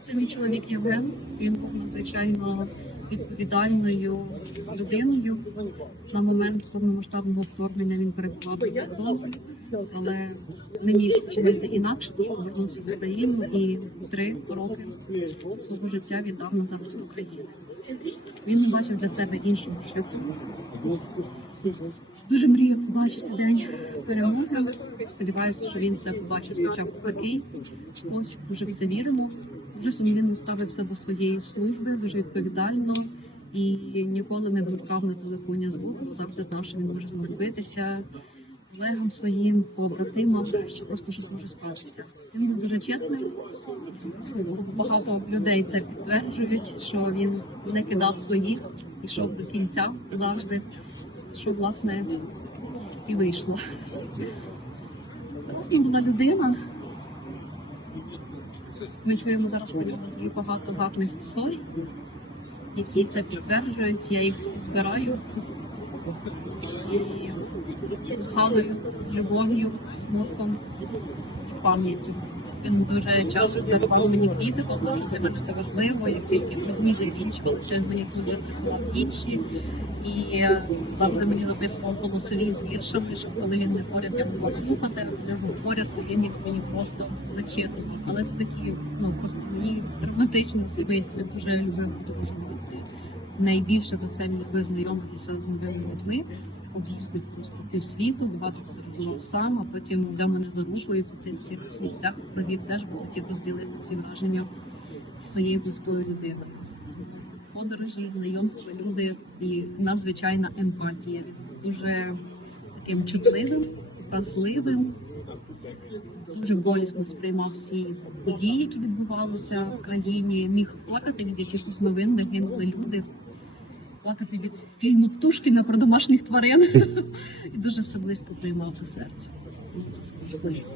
Це мій чоловік Євген. Він був надзвичайно відповідальною людиною. На момент повномасштабного вторгнення він перебував за але не міг вчинити інакше, тож повернувся в Україну і три роки свого життя віддав на захист України. Він не бачив для себе іншого шляху. Дуже мріяв побачити день перемоги. Сподіваюся, що він це побачить б такий. Ось дуже в це віримо. Дуже сумлінно ставився до своєї служби, дуже відповідально і ніколи не вмикав на телефоні звук, бо завжди знав, що він може знадобитися колегам своїм, побратимам, що просто щось може статися. Він був дуже чесним. Багато людей це підтверджують, що він не кидав своїх, пішов до кінця завжди, що власне і вийшло. Класна була людина. Ми чуємо зараз про нього багато гарних історій, які це підтверджують. Я їх всі збираю і згадую з любов'ю, смутком, з пам'яттю. Він дуже часто дарував мені квіти, що для мене це важливо. Як тільки дні закінчувалися, він мені тут записував інші. І завжди мені записував голосові з віршами, що коли він не поряд, я могла слухати, коли був поряд, то він їх мені просто зачитував. Але це такі ну просто мені драматичні особисті. Дуже любив подорожувати. Найбільше за все він любив знайомитися з новими людьми. Об'їздив просто півсвіту, багато подорожував сам, а потім взяв мене за і по цих всіх місцях справів теж бо хотів розділити ці враження своєю близькою людиною. Подорожі, знайомства, люди і надзвичайна емпатія. Дуже таким чутливим, вразливим, дуже болісно сприймав всі події, які відбувалися в країні. Міг плакати від якихось новин, де гинули люди. Плакати від фільму Птушкіна про домашніх тварин і дуже все близько приймав це серце. Це дуже боліло.